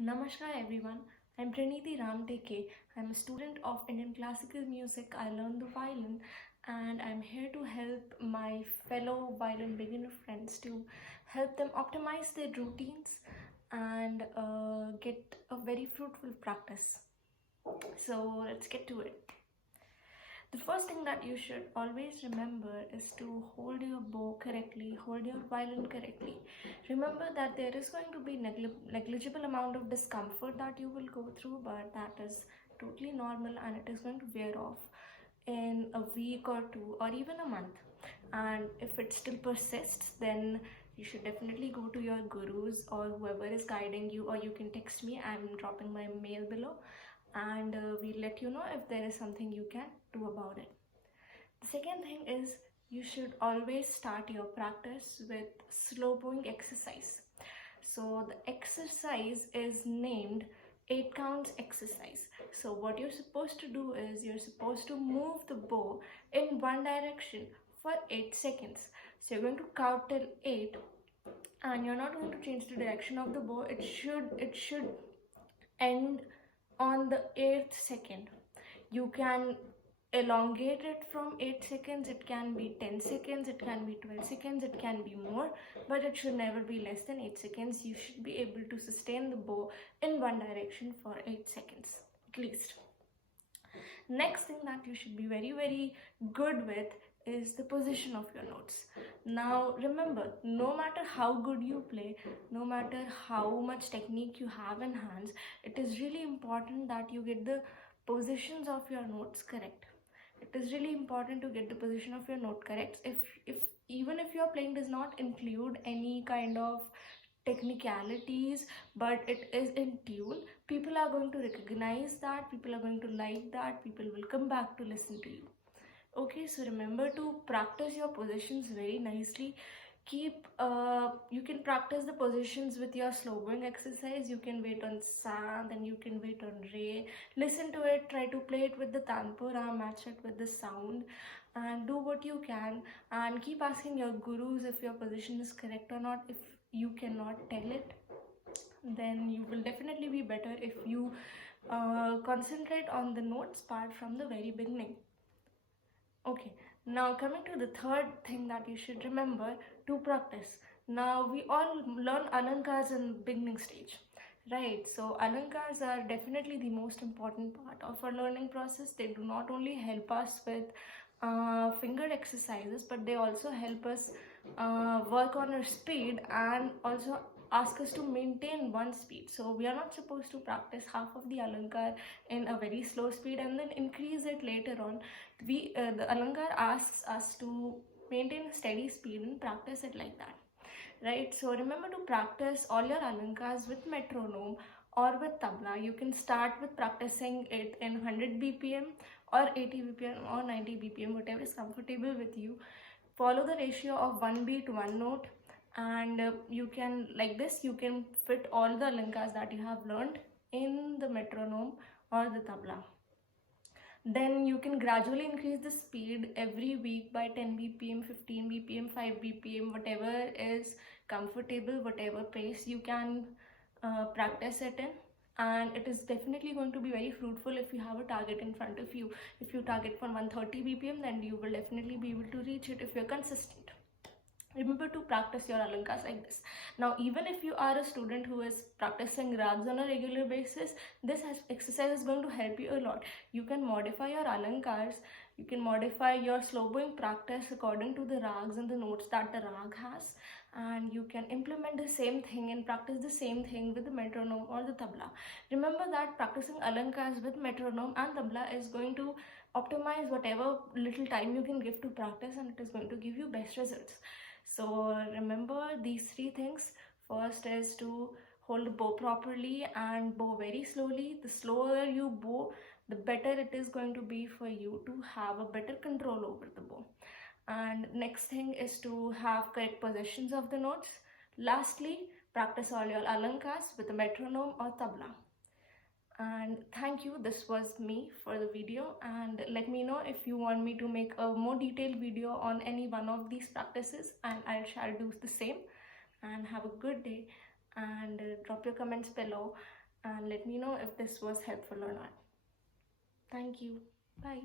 Namaskar everyone, I'm Praniti Ramteke. I'm a student of Indian classical music. I learned the violin and I'm here to help my fellow violin beginner friends to help them optimize their routines and get a very fruitful practice. So let's get to it. The first thing that you should always remember is to hold your bow correctly, hold your violin correctly. Remember that there is going to be negligible amount of discomfort that you will go through, but that is totally normal and it is going to wear off in a week or two or even a month. And if it still persists, then you should definitely go to your gurus or whoever is guiding you, or you can text me. I'm dropping my mail below and we'll let you know if there is something you can do about it. The second thing is you should always start your practice with slow bowing exercise. So the exercise is named 8 counts exercise. So what you're supposed to do is you're supposed to move the bow in one direction for 8 seconds. So you're going to count till 8 and you're not going to change the direction of the bow. It should end on the 8th second. You can elongate it from 8 seconds, it can be 10 seconds, it can be 12 seconds, it can be more, but it should never be less than 8 seconds. You should be able to sustain the bow in one direction for 8 seconds at least. Next thing that you should be very good with is the position of your notes. Now remember, no matter how good you play, no matter how much technique you have in hands, it is really important that you get the positions of your notes correct. It is really important to get the position of your note correct. If even if your playing does not include any kind of technicalities, but it is in tune, people are going to recognize that, people are going to like that, people will come back to listen to you. Okay, so remember to practice your positions very nicely. You can practice the positions with your slow bowing exercise. You can wait on sa, then you can wait on re, listen to it, try to play it with the tanpura, match it with the sound, and do what you can, and keep asking your gurus if your position is correct or not. If you cannot tell it, then you will definitely be better if you concentrate on the notes part from the very beginning. Okay, now coming to the third thing that you should remember to practice. Now we all learn alankars in beginning stage, right? So alankars are definitely the most important part of our learning process. They do not only help us with finger exercises, but they also help us work on our speed and also ask us to maintain one speed. So we are not supposed to practice half of the alankar in a very slow speed and then increase it later on. The alankar asks us to maintain a steady speed and practice it like that, right? So remember to practice all your alankars with metronome or with tabla. You can start with practicing it in 100 bpm or 80 bpm or 90 bpm, whatever is comfortable with you. Follow the ratio of 1 beat 1 note, and you can, like this, you can fit all the alankars that you have learned in the metronome or the tabla. Then you can gradually increase the speed every week by 10 bpm, 15 bpm, 5 bpm, whatever is comfortable, whatever pace you can practice it in. And it is definitely going to be very fruitful if you have a target in front of you. If you target for 130 bpm, then you will definitely be able to reach it if you're consistent. Remember to practice your alankars like this. Now, even if you are a student who is practicing rags on a regular basis, this exercise is going to help you a lot. You can modify your alankars, you can modify your slow bowing practice according to the rags and the notes that the rag has, and you can implement the same thing and practice the same thing with the metronome or the tabla. Remember that practicing alankars with metronome and tabla is going to optimize whatever little time you can give to practice, and it is going to give you best results. So remember these three things. First is to hold the bow properly and bow very slowly. The slower you bow, the better it is going to be for you to have a better control over the bow. And next thing is to have correct positions of the notes. Lastly, practice all your alankars with a metronome or tabla. And thank you, this was me for the video, and let me know if you want me to make a more detailed video on any one of these practices, and I shall do the same. And have a good day, and drop your comments below, and let me know if this was helpful or not. Thank you. Bye.